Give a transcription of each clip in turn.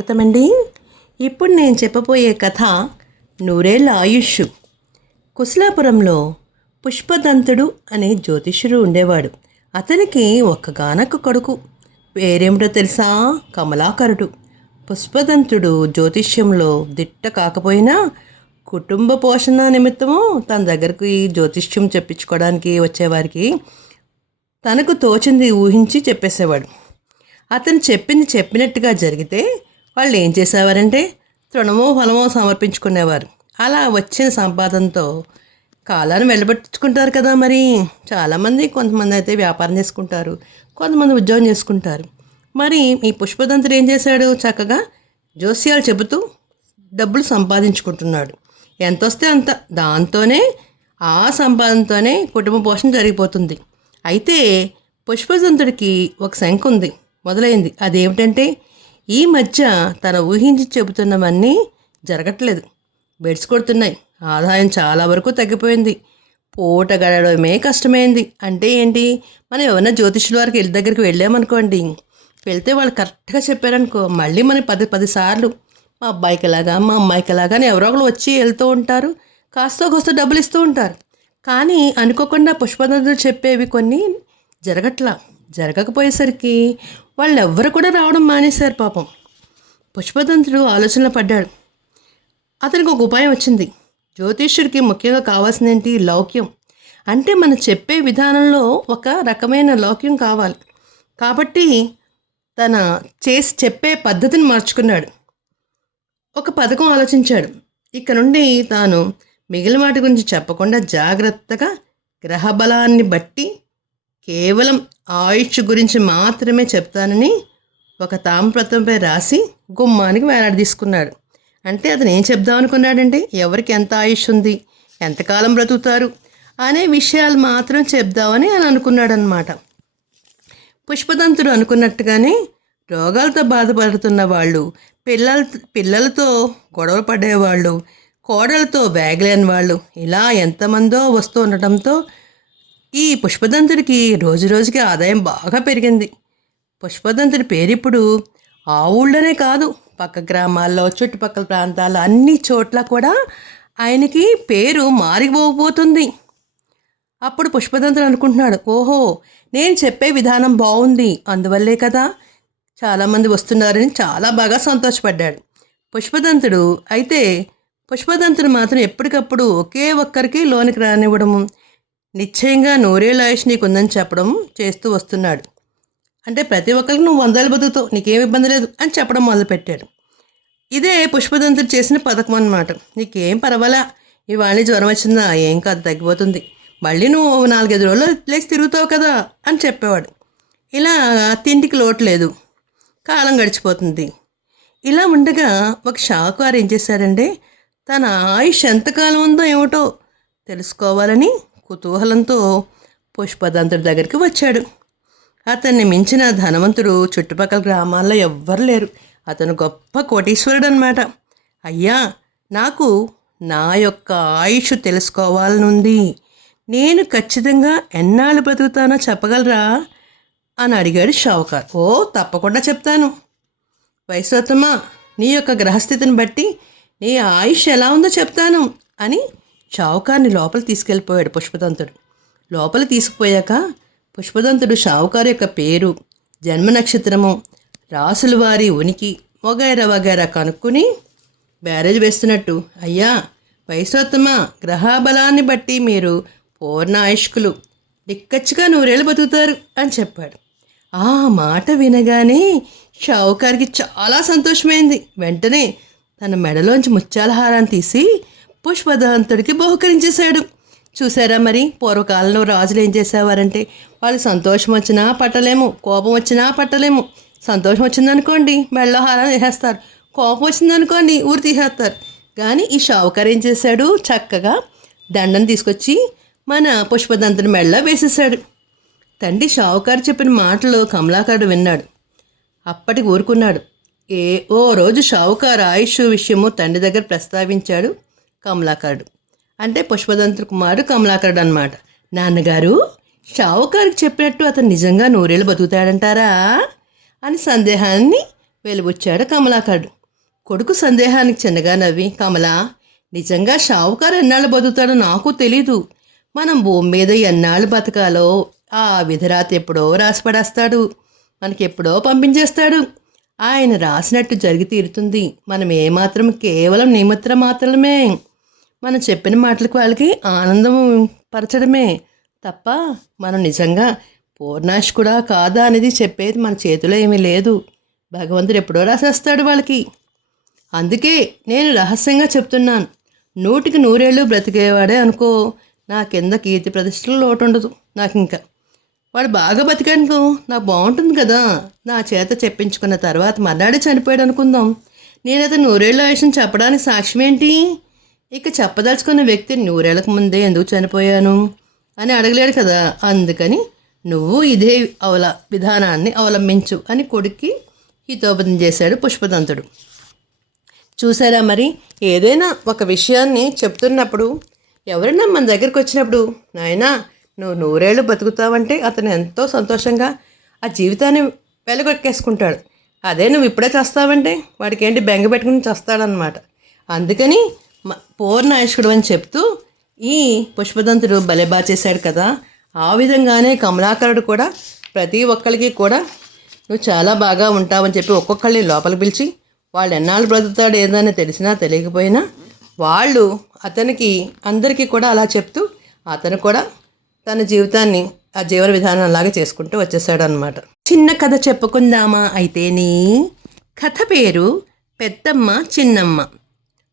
స్వాగతమండి. ఇప్పుడు నేను చెప్పబోయే కథ నూరేళ్ళ ఆయుష్ కుశలాపురంలో పుష్పదంతుడు అనే జ్యోతిష్యుడు ఉండేవాడు. అతనికి ఒక్కగానొక్క కొడుకు. పేరేమిటో తెలుసా? కమలాకరుడు. పుష్పదంతుడు జ్యోతిష్యంలో దిట్ట కాకపోయినా కుటుంబ పోషణ నిమిత్తము తన దగ్గరకు జ్యోతిష్యం చెప్పించుకోవడానికి వచ్చేవారికి తనకు తోచింది ఊహించి చెప్పేసేవాడు. అతను చెప్పింది చెప్పినట్టుగా జరిగితే వాళ్ళు ఏం చేసేవారంటే తృణమో ఫలమో సమర్పించుకునేవారు. అలా వచ్చిన సంపాదనతో కాలాన్ని వెళ్ళబెట్టుకుంటారు కదా మరి. చాలామంది కొంతమంది అయితే వ్యాపారం చేసుకుంటారు కొంతమంది ఉద్యోగం చేసుకుంటారు. మరి ఈ పుష్పదంతుడు ఏం చేశాడు? చక్కగా జోస్యాలు చెబుతూ డబ్బులు సంపాదించుకుంటున్నాడు. ఎంత వస్తే అంత. దాంతోనే ఆ సంపాదనతోనే కుటుంబ పోషణ జరిగిపోతుంది. అయితే పుష్పదంతుడికి ఒక శంక ఉంది మొదలైంది. అదేమిటంటే ఈ మధ్య తన ఊహించి చెబుతున్నవన్నీ జరగట్లేదు. బెడ్స్ కొడుతున్నాయి. ఆదాయం చాలా వరకు తగ్గిపోయింది. పూట గడవడమే కష్టమైంది. అంటే ఏంటి? మనం ఎవరైనా జ్యోతిష్యుల వారికి ఇళ్ళ దగ్గరికి వెళ్ళామనుకోండి వెళ్తే వాళ్ళు కరెక్ట్గా చెప్పారనుకో మళ్ళీ మనం పది పది సార్లు మా అబ్బాయికి ఎలాగా మా అమ్మాయికి ఎలాగా అని ఎవరో ఒకరు వచ్చి వెళ్తూ ఉంటారు. కాస్త కోస్త డబ్బులు ఇస్తూ ఉంటారు. కానీ అనుకోకుండా పుష్పదంతులు చెప్పేవి కొన్ని జరగట్లా. జరగకపోయేసరికి వాళ్ళు ఎవ్వరు కూడా రావడం మానేశారు పాపం. పుష్పతంతుడు ఆలోచనలో పడ్డాడు. అతనికి ఒక ఉపాయం వచ్చింది. జ్యోతిష్యుడికి ముఖ్యంగా కావాల్సింది ఏంటి లౌక్యం. అంటే మనం చెప్పే విధానంలో ఒక రకమైన లౌక్యం కావాలి. కాబట్టి తన చేసి చెప్పే పద్ధతిని మార్చుకున్నాడు. ఒక పథకం ఆలోచించాడు. ఇక నుండి తాను మిగిలిన వాటి గురించి చెప్పకుండా జాగ్రత్తగా గ్రహబలాన్ని బట్టి కేవలం ఆయుష్ గురించి మాత్రమే చెప్తానని ఒక తామ్రపత్రంపై రాసి గుమ్మానికి వేలాడదీసుకున్నాడు అంటే అతను ఏం చెప్దాం అనుకున్నాడంటే ఎవరికి ఎంత ఆయుష్ ఉంది ఎంతకాలం బ్రతుకుతారు అనే విషయాలు మాత్రం చెప్దామని అని అనుకున్నాడనమాట పుష్పదంతుడు అనుకున్నట్టుగానే రోగాలతో బాధపడుతున్న వాళ్ళు పిల్లల పిల్లలతో గొడవ పడేవాళ్ళు కోడలతో వేగలేని వాళ్ళు ఇలా ఎంతమందో వస్తూ ఉండటంతో ఈ పుష్పదంతుడికి రోజు రోజుకి ఆదాయం బాగా పెరిగింది. పుష్పదంతుడి పేరు ఇప్పుడు ఆ ఊళ్ళోనే కాదు పక్క గ్రామాల్లో చుట్టుపక్కల ప్రాంతాల్లో అన్ని చోట్ల కూడా ఆయనకి పేరు మారిపోబోతుంది. అప్పుడు పుష్పదంతుడు అనుకుంటున్నాడు ఓహో నేను చెప్పే విధానం బాగుంది అందువల్లే కదా చాలామంది వస్తున్నారని చాలా బాగా సంతోషపడ్డాడు. పుష్పదంతుడు అయితే పుష్పదంతుడు మాత్రం ఎప్పటికప్పుడు ఒకే ఒక్కరికి లోనికి రానివ్వడము నిశ్చయంగా నూరేళ్ళ ఆయుష్ నీకుందని చెప్పడం చేస్తూ వస్తున్నాడు. అంటే ప్రతి ఒక్కరికి నువ్వు వందలు బతుకుతావు నీకేం ఇబ్బంది లేదు అని చెప్పడం మొదలుపెట్టాడు. ఇదే పుష్పదంతుడు చేసిన పథకం అన్నమాట. నీకేం పర్వాలా? ఇవాళ జ్వరం వచ్చిందా? ఏం కాదు తగ్గిపోతుంది. మళ్ళీ నువ్వు నాలుగైదు రోజులు లేచి తిరుగుతావు కదా అని చెప్పేవాడు. ఇలా తిండికి లోటు లేదు. కాలం గడిచిపోతుంది. ఇలా ఉండగా ఒక షావుకారు ఏం చేశారంటే తన ఆయుష్ ఎంతకాలం ఉందో ఏమిటో తెలుసుకోవాలని కుతూహలంతో పుష్పదంతుడి దగ్గరికి వచ్చాడు. అతన్ని మించిన ధనవంతుడు చుట్టుపక్కల గ్రామాల్లో ఎవ్వరు లేరు. అతను గొప్ప కోటీశ్వరుడు అనమాట అయ్యా నాకు నా యొక్క ఆయుష్ తెలుసుకోవాలనుంది. నేను ఖచ్చితంగా ఎన్నాళ్ళు బతుకుతానో చెప్పగలరా? అని అడిగాడు షావుకార్. ఓ తప్పకుండా చెప్తాను. వైశ్వతమ్మ నీ యొక్క గ్రహస్థితిని బట్టి నీ ఆయుష్ ఎలా ఉందో చెప్తాను అని షావుకారిని లోపల తీసుకెళ్ళిపోయాడు పుష్పదంతుడు. లోపల తీసుకుపోయాక పుష్పదంతుడు షావుకారు యొక్క పేరు జన్మ నక్షత్రము రాసుల వారి ఉనికి వగైరా వగైరా కనుక్కుని బ్యారేజ్ వేస్తున్నట్టు అయ్యా వయసోత్తమ గ్రహాబలాన్ని బట్టి మీరు పూర్ణ ఆయుష్కులు నిక్కచ్చిగా నూరేళ్ళు బతుకుతారు అని చెప్పాడు. ఆ మాట వినగానే షావుకారికి చాలా సంతోషమైంది. వెంటనే తన మెడలోంచి ముత్యాల హారాన్ని తీసి పుష్పదంతుడికి బహుకరించేశాడు. చూసారా మరి? పూర్వకాలంలో రాజులు ఏం చేసేవారంటే వాళ్ళు సంతోషం వచ్చినా పట్టలేము కోపం వచ్చినా పట్టలేము. సంతోషం వచ్చిందనుకోండి మెడలో వేసేస్తారు. కోపం వచ్చిందనుకోండి ఊరు తీసేస్తారు. కానీ ఈ షావుకారు ఏం చేశాడు? చక్కగా దండను తీసుకొచ్చి మన పుష్పదంతుని మెడలో వేసేసాడు తండ్రి షావుకారు చెప్పిన మాటలు కమలాకారుడు విన్నాడు. అప్పటికి ఊరుకున్నాడు. ఏ ఓ రోజు షావుకారు ఆయుష్ విషయము తండ్రి దగ్గర ప్రస్తావించాడు. కమలాకరుడు అంటే పుష్పదంతుడు కుమారుడు కమలాకరుడు అనమాట నాన్నగారు షావుకారికి చెప్పినట్టు అతను నిజంగా నూరేళ్ళు బతుకుతాడంటారా? అని సందేహాన్ని వెలుబుచ్చాడు కమలాకరుడు కొడుకు సందేహానికి చిన్నగా నవ్వి కమలా నిజంగా షావుకారు ఎన్నాళ్ళు బతుకుతాడో నాకు తెలీదు. మనం భూమి మీద ఎన్నాళ్ళు బతకాలో ఆ విధరాత ఎప్పుడో రాసిపడేస్తాడు. మనకెప్పుడో మనకి ఎప్పుడో పంపించేస్తాడు. ఆయన రాసినట్టు జరిగి తీరుతుంది. మనం ఏమాత్రం కేవలం నిమిత్రం మాత్రమే. మనం చెప్పిన మాటలకు వాళ్ళకి ఆనందం పరచడమే తప్ప మనం నిజంగా పూర్ణాశకుడా కాదా అనేది చెప్పేది మన చేతిలో ఏమీ లేదు. భగవంతుడు ఎప్పుడో రాసేస్తాడు వాళ్ళకి. అందుకే నేను రహస్యంగా చెప్తున్నాను. నూటికి నూరేళ్ళు బ్రతికేవాడే అనుకో నా కింద కీర్తి ప్రతిష్టలు లోటు ఉండదు నాకు ఇంకా వాడు బాగా బతికానుకో నాకు బాగుంటుంది కదా. నా చేత చెప్పించుకున్న తర్వాత మర్నాడే చనిపోయాడు అనుకుందాం నేనైతే నూరేళ్ళ ఆయుషం చెప్పడానికి సాక్ష్యం ఏంటి ఇక చెప్పదలుచుకున్న వ్యక్తి నూరేళ్ళకు ముందే ఎందుకు చనిపోయాను? అని అడగలేడు కదా. అందుకని నువ్వు ఇదే అవల విధానాన్ని అవలంబించు అని కొడుక్కి హితోపదం చేశాడు పుష్పదంతుడు. చూసారా మరి? ఏదైనా ఒక విషయాన్ని చెప్తున్నప్పుడు ఎవరైనా మన దగ్గరికి వచ్చినప్పుడు నాయనా నువ్వు నూరేళ్ళు బతుకుతావంటే అతను ఎంతో సంతోషంగా ఆ జీవితాన్ని వెలగొక్కేసుకుంటాడు. అదే నువ్వు ఇప్పుడే చేస్తావంటే వాడికి ఏంటి బెంగ పెట్టుకుని చేస్తాడనమాట అందుకని మ- పూర్ణాయుష్కుడు అని చెప్తూ ఈ పుష్పదంతుడు భలే చేశాడు కదా. ఆ విధంగానే కమలాకరుడు కూడా ప్రతి ఒక్కరికి కూడా నువ్వు చాలా బాగా ఉంటావని చెప్పి ఒక్కొక్కళ్ళని లోపలికి పిలిచి వాళ్ళు ఎన్నాళ్ళు బ్రతుకుతాడు ఏదని తెలిసినా తెలియకపోయినా వాళ్ళు అతనికి అందరికీ కూడా అలా చెప్తూ అతను కూడా తన జీవితాన్ని ఆ జీవన విధానం అలాగే చేసుకుంటూ వచ్చేసాడు అనమాట చిన్న కథ చెప్పుకుందామా అయితేనే కథ పేరు పెద్దమ్మ చిన్నమ్మ.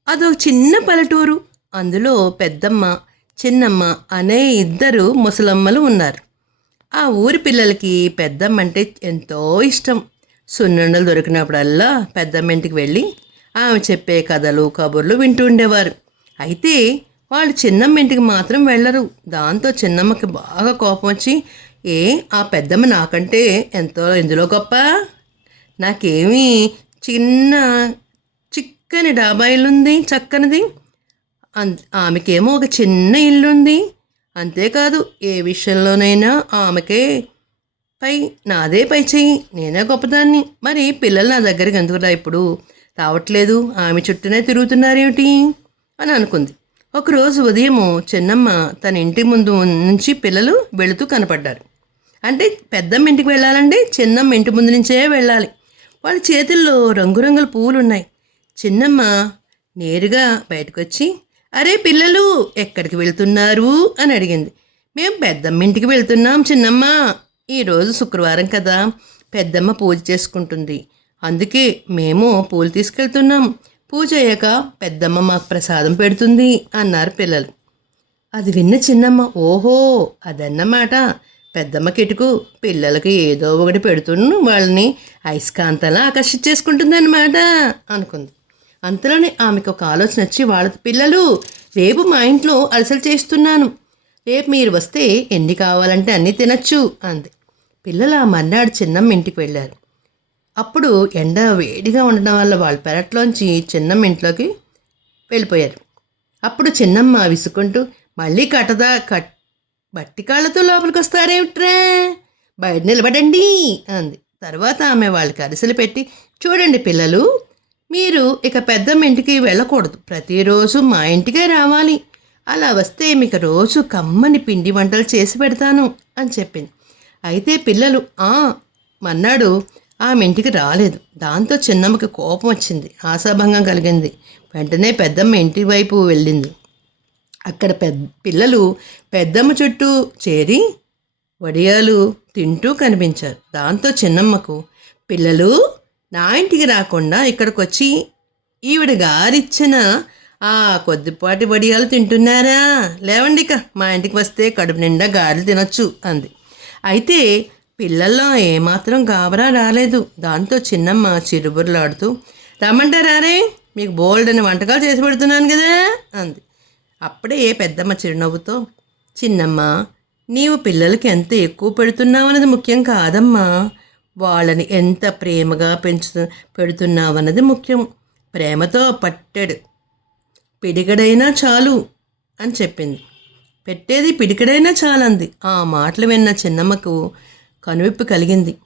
అదో చిన్న పల్లెటూరు. అందులో పెద్దమ్మ చిన్నమ్మ అనే ఇద్దరు ముసలమ్మలు ఉన్నారు. ఆ ఊరి పిల్లలకి పెద్దమ్మ అంటే ఎంతో ఇష్టం. సున్నుండలు దొరికినప్పుడల్లా పెద్దమ్మ ఇంటికి వెళ్ళి ఆమె చెప్పే కథలు కబుర్లు వింటూ ఉండేవారు. అయితే వాళ్ళు చిన్నమ్మ ఇంటికి మాత్రం వెళ్ళరు. దాంతో చిన్నమ్మకి బాగా కోపం వచ్చి ఏ ఆ పెద్దమ్మ నాకంటే ఎంతో ఎందులో గొప్ప? నాకేమీ చిన్న చక్కని డాబా ఇల్లుంది చక్కనిది. అన్ ఆమెకేమో ఒక చిన్న ఇల్లుంది. అంతేకాదు ఏ విషయంలోనైనా ఆమెకే పై నాదే పై చెయ్యి. నేనే గొప్పదాన్ని. మరి పిల్లలు నా దగ్గరికి ఎందుకురా ఇప్పుడు? రావట్లేదు. ఆమె చుట్టూనే తిరుగుతున్నారేమిటి? అని అనుకుంది. ఒకరోజు ఉదయము చిన్నమ్మ తన ఇంటి ముందు నుంచి పిల్లలు వెళుతూ కనపడ్డారు. అంటే పెద్దమ్మ ఇంటికి వెళ్ళాలంటే చిన్నమ్మ ఇంటి ముందు నుంచే వెళ్ళాలి. వాళ్ళ చేతుల్లో రంగురంగుల పువ్వులు ఉన్నాయి చిన్నమ్మ నేరుగా బయటకొచ్చి అరే పిల్లలు ఎక్కడికి వెళ్తున్నారు? అని అడిగింది. మేము పెద్దమ్మ ఇంటికి వెళ్తున్నాం చిన్నమ్మ. ఈరోజు శుక్రవారం కదా పెద్దమ్మ పూజ చేసుకుంటుంది. అందుకే మేము పూలు తీసుకెళ్తున్నాం. పూజ అయ్యాక పెద్దమ్మ మాకు ప్రసాదం పెడుతుంది అన్నారు పిల్లలు. అది విన్న చిన్నమ్మ ఓహో అదన్నమాట. పెద్దమ్మ కిటుకు పిల్లలకి ఏదో ఒకటి పెడుతున్న వాళ్ళని అయస్కాంతలా ఆకర్షించేసుకుంటుందన్నమాట అనుకుంది. అంతలోనే ఆమెకు ఒక ఆలోచన వచ్చి వాళ్ళ పిల్లలు రేపు మా ఇంట్లో అలసలు చేస్తున్నాను. రేపు మీరు వస్తే ఎన్ని కావాలంటే అన్నీ తినచ్చు అంది. పిల్లలు ఆ మర్నాడు చిన్నమ్మ ఇంటికి వెళ్ళారు. అప్పుడు ఎండ వేడిగా ఉండడం వల్ల వాళ్ళ పెరట్లోంచి చిన్నమ్మ ఇంట్లోకి వెళ్ళిపోయారు. అప్పుడు చిన్నమ్మ విసుకుంటూ మళ్ళీ కట్టదా? కట్ బట్టి కాళ్ళతో లోపలికి వస్తారేమిట్రా? బయట నిలబడండి అంది. తర్వాత ఆమె వాళ్ళకి అరిసెలు పెట్టి చూడండి పిల్లలు మీరు ఇక పెద్దమ్మ ఇంటికి వెళ్ళకూడదు. ప్రతిరోజు మా ఇంటికే రావాలి. అలా వస్తే మీకు రోజు కమ్మని పిండి వంటలు చేసి పెడతాను అని చెప్పింది. అయితే పిల్లలు ఆ మన్నాడు ఆమె ఇంటికి రాలేదు. దాంతో చిన్నమ్మకి కోపం వచ్చింది. ఆశాభంగం కలిగింది. వెంటనే పెద్దమ్మ ఇంటి వైపు వెళ్ళింది. అక్కడ పెద్ద పిల్లలు పెద్దమ్మ చుట్టూ చేరి వడియాలు తింటూ కనిపించారు. దాంతో చిన్నమ్మకు పిల్లలు నా ఇంటికి రాకుండా ఇక్కడికి వచ్చి ఈవిడ గారిచ్చిన ఆ కొద్దిపాటి వడియాలు తింటున్నారా? లేవండి ఇక మా ఇంటికి వస్తే కడుపు నిండా గారెలు తినొచ్చు అంది. అయితే పిల్లల్లో ఏమాత్రం గాబరా రాలేదు. దాంతో చిన్నమ్మ చిరుబుర్లాడుతూ రమ్మంటారారే మీకు బోల్డ్ అని వంటకాలు చేసి పెడుతున్నాను కదా అంది. అప్పుడే పెద్దమ్మ చిరునవ్వుతో చిన్నమ్మ నీవు పిల్లలకి ఎంత ఎక్కువ పెడుతున్నావు అన్నది ముఖ్యం కాదమ్మా వాళ్ళని ఎంత ప్రేమగా పెంచు పెడుతున్నావన్నది ముఖ్యం. ప్రేమతో పట్టాడు. పిడికడైనా చాలు అని చెప్పింది. పెట్టేది పిడికడైనా చాలంది. ఆ మాటలు విన్న చిన్నమ్మకు కనువిప్పు కలిగింది.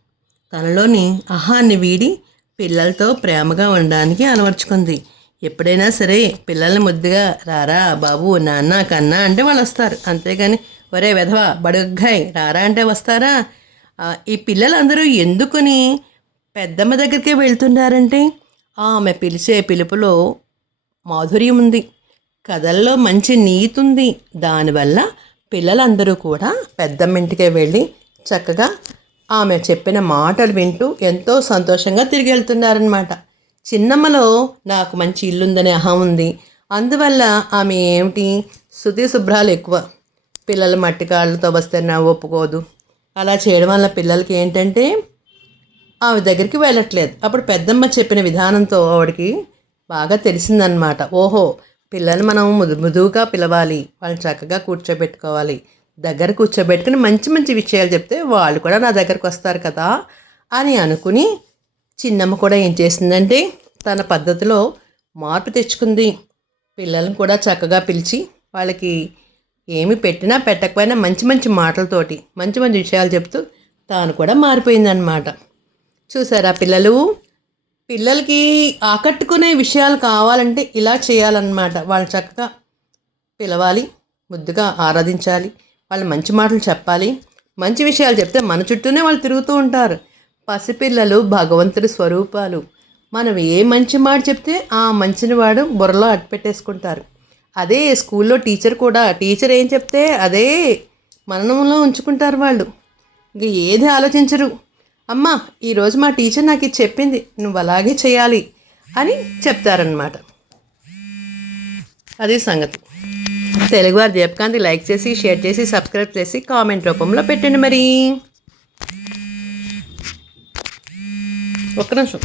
తనలోని అహాన్ని వీడి పిల్లలతో ప్రేమగా ఉండడానికి అలవర్చుకుంది. ఎప్పుడైనా సరే పిల్లల్ని ముద్దుగా రారా బాబు నాన్న కన్నా అంటే వాళ్ళు వస్తారు అంతేగాని ఒరే వెధవా బడుగ్గాయ్ రారా అంటే వస్తారా? ఈ పిల్లలందరూ ఎందుకని పెద్దమ్మ దగ్గరికి వెళ్తున్నారంటే? ఆమె పిలిచే పిలుపులో మాధుర్యం ఉంది. కథల్లో మంచి నీతి ఉంది. దానివల్ల పిల్లలందరూ కూడా పెద్దమ్మ ఇంటికే వెళ్ళి చక్కగా ఆమె చెప్పిన మాటలు వింటూ ఎంతో సంతోషంగా తిరిగి వెళ్తున్నారనమాట చిన్నమ్మలో నాకు మంచి ఇల్లుందనే అహం ఉంది. అందువల్ల ఆమె ఏమిటి? శుతి శుభ్రాలు ఎక్కువ. పిల్లలు మట్టి కాళ్ళతో వస్తే నా ఒప్పుకోదు. అలా చేయడం వల్ల పిల్లలకి ఏంటంటే ఆమె దగ్గరికి వెళ్ళట్లేదు. అప్పుడు పెద్దమ్మ చెప్పిన విధానంతో ఆవిడకి బాగా తెలిసిందనమాట ఓహో పిల్లలు మనం ముదు మృదువుగా పిలవాలి వాళ్ళని చక్కగా కూర్చోబెట్టుకోవాలి దగ్గర కూర్చోబెట్టుకుని మంచి మంచి విషయాలు చెప్తే వాళ్ళు కూడా నా దగ్గరకు వస్తారు కదా అని అనుకుని చిన్నమ్మ కూడా ఏం చేసిందంటే తన పద్ధతిలో మార్పు తెచ్చుకుంది. పిల్లల్ని కూడా చక్కగా పిలిచి వాళ్ళకి ఏమి పెట్టినా పెట్టకపోయినా మంచి మంచి మాటలతోటి మంచి మంచి విషయాలు చెప్తూ తాను కూడా మారిపోయిందనమాట చూసారా పిల్లలు? పిల్లలకి ఆకట్టుకునే విషయాలు కావాలంటే ఇలా చేయాలన్నమాట. వాళ్ళు చక్కగా పిలవాలి ముద్దుగా ఆరాధించాలి వాళ్ళు మంచి మాటలు చెప్పాలి మంచి విషయాలు చెప్తే మన చుట్టూనే వాళ్ళు తిరుగుతూ ఉంటారు. పసిపిల్లలు భగవంతుడి స్వరూపాలు. మనం ఏ మంచి మాట చెప్తే ఆ మంచిని వాడు బుర్రలో అట్పెట్టేసుకుంటారు అదే స్కూల్లో టీచర్ కూడా టీచర్ ఏం చెప్తే అదే మననంలో ఉంచుకుంటారు వాళ్ళు. ఇంక ఏది ఆలోచించరు. అమ్మా ఈరోజు మా టీచర్ నాకు ఇది చెప్పింది నువ్వు అలాగే చేయాలి అని చెప్తారనమాట అది సంగతి. తెలుగువారి దీపకాంతి లైక్ చేసి షేర్ చేసి సబ్స్క్రైబ్ చేసి కామెంట్ రూపంలో పెట్టండి మరి. ఒక్క నిమిషం.